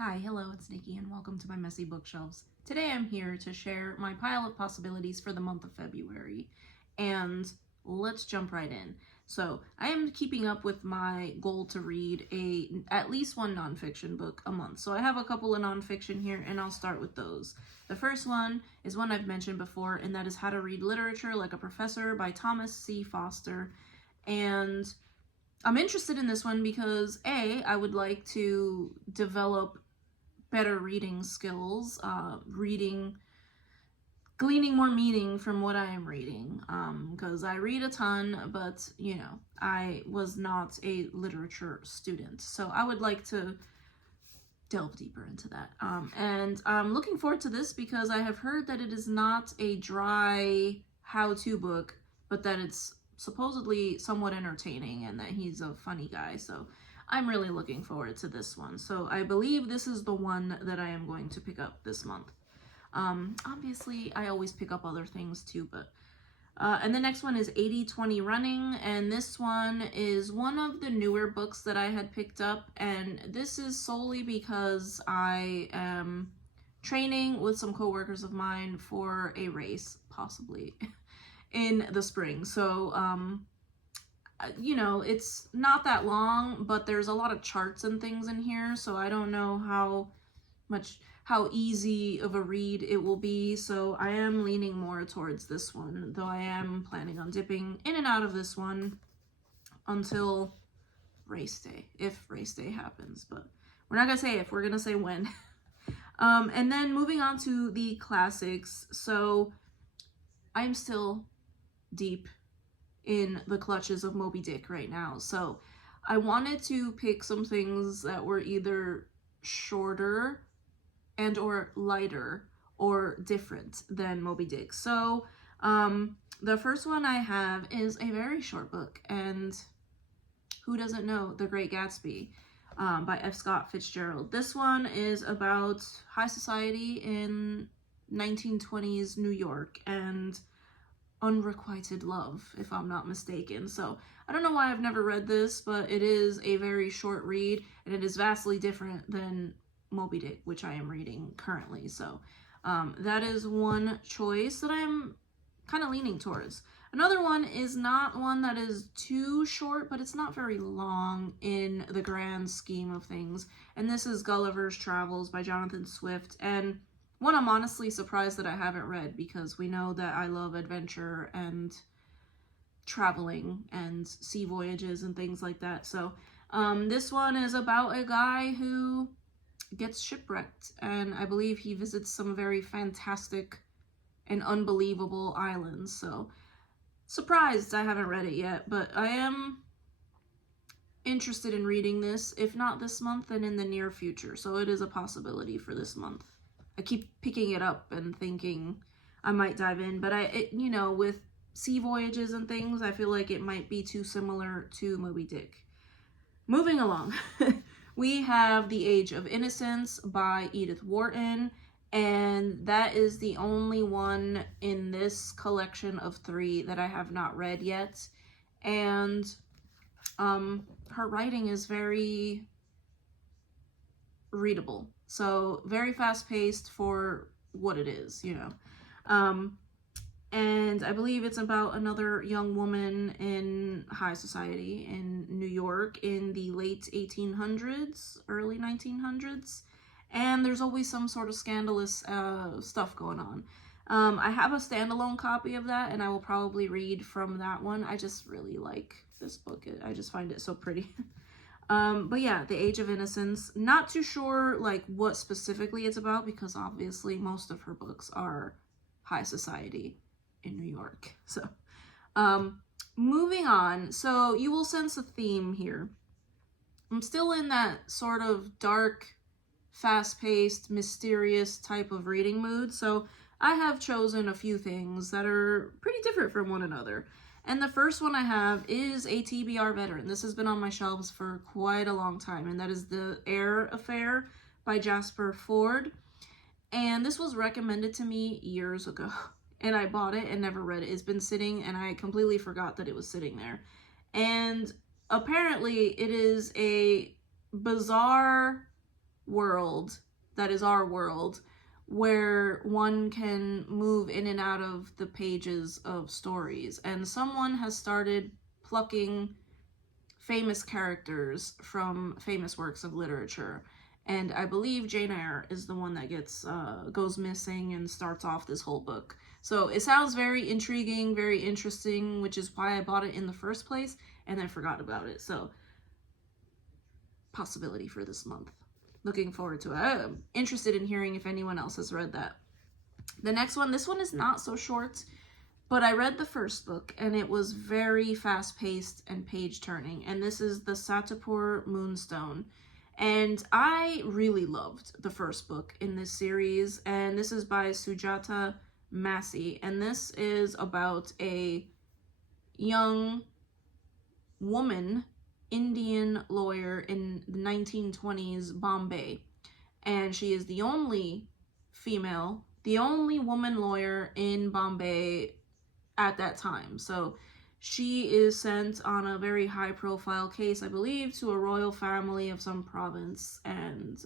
Hi, hello, it's Nikki, and welcome to my messy bookshelves. Today I'm here to share my pile of possibilities for the month of February, and let's jump right in. So, I am keeping up with my goal to read at least one nonfiction book a month. So, I have a couple of nonfiction here, and I'll start with those. The first one is one I've mentioned before, and that is How to Read Literature Like a Professor by Thomas C. Foster. And I'm interested in this one because I would like to develop better reading skills, gleaning more meaning from what I am reading, because I read a ton, but I was not a literature student, so I would like to delve deeper into that. And I'm looking forward to this because I have heard that it is not a dry how-to book, but that it's supposedly somewhat entertaining and that he's a funny guy, so I'm really looking forward to this one. So I believe this is the one that I am going to pick up this month. Obviously, I always pick up other things too, but and the next one is 80/20 Running, and this one is one of the newer books that I had picked up, and this is solely because I am training with some coworkers of mine for a race, possibly, in the spring. So, it's not that long, but there's a lot of charts and things in here, so I don't know how easy of a read it will be, so I am leaning more towards this one, though I am planning on dipping in and out of this one until race day, if race day happens, but we're not gonna say if, we're gonna say when. And then moving on to the classics, so I'm still deep in the clutches of Moby Dick right now, so I wanted to pick some things that were either shorter and or lighter or different than Moby Dick. So the first one I have is a very short book, and who doesn't know The Great Gatsby by F. Scott Fitzgerald. This one is about high society in 1920s New York and unrequited love, if I'm not mistaken. So I don't know why I've never read this, but it is a very short read, and it is vastly different than Moby Dick, which I am reading currently. So that is one choice that I'm kind of leaning towards. Another one is not one that is too short, but it's not very long in the grand scheme of things. And this is Gulliver's Travels by Jonathan Swift, and one I'm honestly surprised that I haven't read, because we know that I love adventure and traveling and sea voyages and things like that. So this one is about a guy who gets shipwrecked, and I believe he visits some very fantastic and unbelievable islands. So surprised I haven't read it yet, but I am interested in reading this, if not this month, then in the near future. So it is a possibility for this month. I keep picking it up and thinking I might dive in, but with sea voyages and things, I feel like it might be too similar to Moby Dick. Moving along, we have The Age of Innocence by Edith Wharton, and that is the only one in this collection of 3 that I have not read yet. And her writing is very readable, so very fast-paced for what it is, and I believe it's about another young woman in high society in New York in the late 1800s, early 1900s, and there's always some sort of scandalous stuff going on. I have a standalone copy of that, and I will probably read from that one. I just really like this book. I just find it so pretty. But yeah, The Age of Innocence. Not too sure like what specifically it's about, because obviously most of her books are high society in New York. So moving on. So you will sense a theme here. I'm still in that sort of dark, fast-paced, mysterious type of reading mood, so I have chosen a few things that are pretty different from one another. And the first one I have is a TBR veteran. This has been on my shelves for quite a long time, and that is The Air Affair by Jasper Fforde. And this was recommended to me years ago, and I bought it and never read it. It's been sitting, and I completely forgot that it was sitting there. And apparently it is a bizarre world that is our world, where one can move in and out of the pages of stories. And someone has started plucking famous characters from famous works of literature. And I believe Jane Eyre is the one that goes missing and starts off this whole book. So it sounds very intriguing, very interesting, which is why I bought it in the first place and then forgot about it. So possibility for this month. Looking forward to it. I'm interested in hearing if anyone else has read that. The next one, this one is not so short, but I read the first book and it was very fast-paced and page-turning. And this is the Satapur Moonstone. And I really loved the first book in this series. And this is by Sujata Massey. And this is about a young woman Indian lawyer in the 1920s Bombay, and she is the only woman lawyer in Bombay at that time. So she is sent on a very high profile case, I believe, to a royal family of some province. And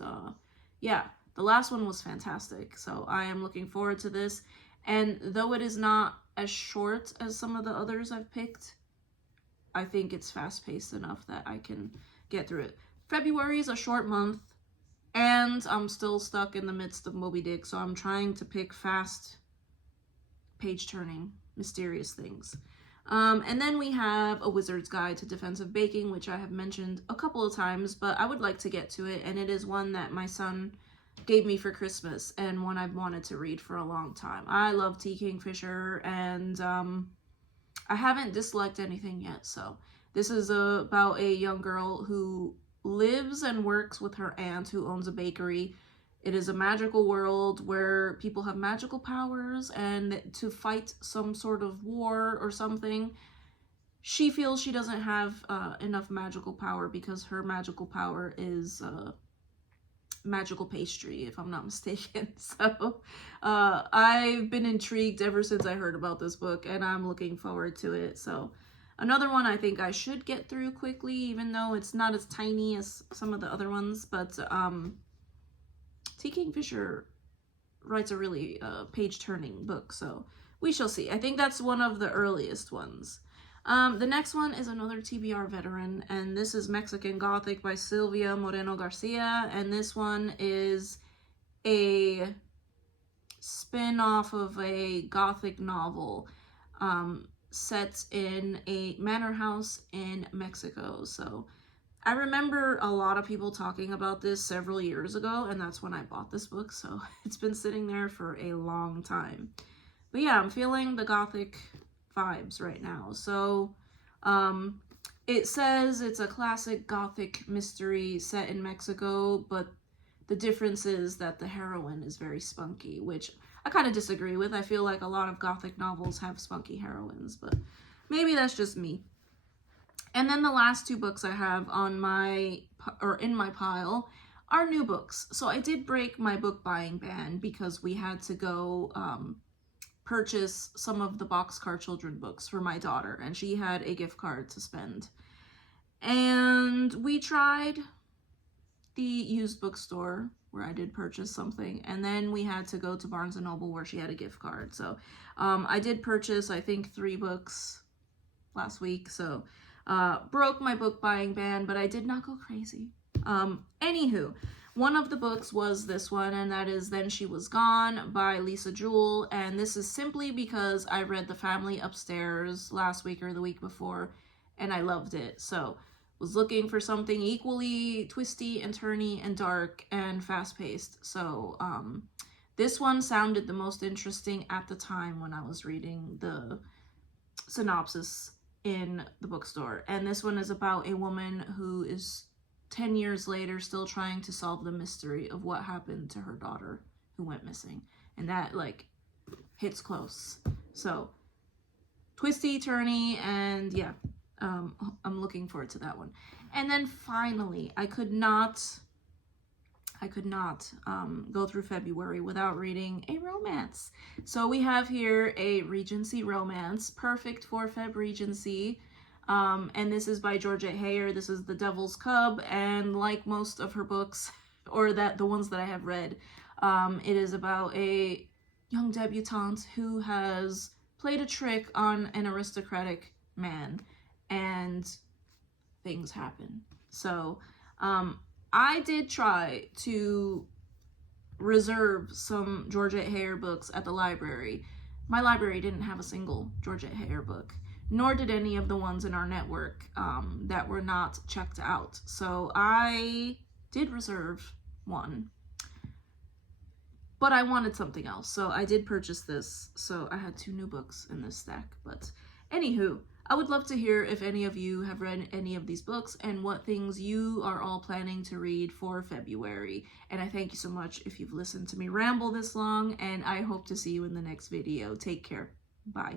yeah, the last one was fantastic, so I am looking forward to this. And though it is not as short as some of the others I've picked, I think it's fast-paced enough that I can get through it. February is a short month, and I'm still stuck in the midst of Moby Dick, so I'm trying to pick fast, page-turning, mysterious things. And then we have A Wizard's Guide to Defensive Baking, which I have mentioned a couple of times, but I would like to get to it, and it is one that my son gave me for Christmas, and one I've wanted to read for a long time. I love T. Kingfisher, and I haven't disliked anything yet. So this is about a young girl who lives and works with her aunt who owns a bakery. It is a magical world where people have magical powers, and to fight some sort of war or something, she feels she doesn't have enough magical power because her magical power is magical pastry, if I'm not mistaken. So I've been intrigued ever since I heard about this book, and I'm looking forward to it. So another one I think I should get through quickly, even though it's not as tiny as some of the other ones. But T. Kingfisher writes a really page-turning book, so we shall see. I think that's one of the earliest ones. The next one is another TBR veteran, and this is Mexican Gothic by Silvia Moreno Garcia, and this one is a spin-off of a Gothic novel set in a manor house in Mexico. So I remember a lot of people talking about this several years ago, and that's when I bought this book, so it's been sitting there for a long time. But yeah, I'm feeling the Gothic vibes right now. So it says it's a classic Gothic mystery set in Mexico, but the difference is that the heroine is very spunky, which I kind of disagree with. I feel like a lot of Gothic novels have spunky heroines, but maybe that's just me. And then the last two books I have on in my pile are new books. So I did break my book buying ban because we had to go purchase some of the Boxcar Children books for my daughter, and she had a gift card to spend. And we tried the used bookstore where I did purchase something, and then we had to go to Barnes & Noble where she had a gift card. So I did purchase, I think, 3 books last week, so broke my book buying ban, but I did not go crazy. Anywho, one of the books was this one, and that is Then She Was Gone by Lisa Jewell, and this is simply because I read The Family Upstairs last week or the week before, and I loved it. So was looking for something equally twisty and turny and dark and fast-paced. So this one sounded the most interesting at the time when I was reading the synopsis in the bookstore. And this one is about a woman who is 10 years later still trying to solve the mystery of what happened to her daughter who went missing. And that, like, hits close. So twisty, turny, and yeah, I'm looking forward to that one. And then finally, I could not go through February without reading a romance. So we have here a Regency romance, perfect for Feb Regency. And this is by Georgette Heyer. This is The Devil's Cub, and like most of her books, or that the ones that I have read. It is about a young debutante who has played a trick on an aristocratic man, and things happen. So I did try to reserve some Georgette Heyer books at the library. My library didn't have a single Georgette Heyer book, nor did any of the ones in our network that were not checked out. So I did reserve one, but I wanted something else, so I did purchase this. So I had 2 new books in this stack. But anywho, I would love to hear if any of you have read any of these books and what things you are all planning to read for February. And I thank you so much if you've listened to me ramble this long, and I hope to see you in the next video. Take care. Bye.